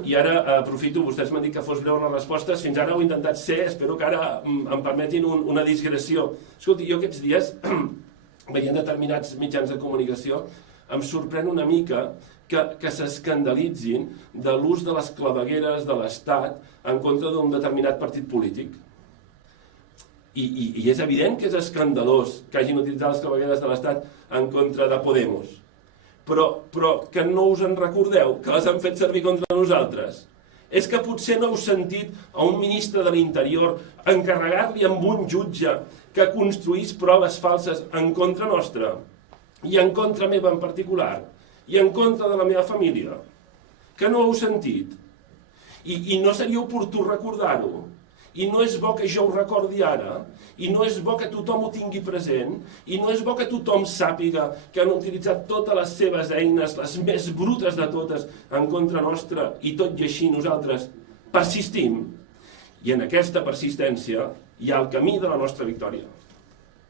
I ara aprofito, vostès m'han dit que fos breu en les respostes, fins ara ho he intentat ser, espero que ara em permetin una digressió. Escolti, jo aquests dies, veient determinats mitjans de comunicació, em sorprèn una mica que s'escandalitzin de l'ús de les clavegueres de l'Estat en contra d'un determinat partit polític. I és evident que és escandalós que hagin utilitzat les clavegueres de l'Estat en contra de Podemos. Però que no us en recordeu, que les han fet servir contra nosaltres. És que potser no heu sentit a un ministre de l'Interior encarregar-li amb un jutge que construís proves falses en contra nostra, i en contra meva en particular, i en contra de la meva família. Que no heu sentit. I no seria oportú recordar-ho. I no és bo que jo ho recordi ara, i no és bo que tothom ho tingui present, i no és bo que tothom sàpiga que han utilitzat totes les seves eines, les més brutes de totes, en contra nostra, i tot i així nosaltres persistim. I en aquesta persistència hi ha el camí de la nostra victòria.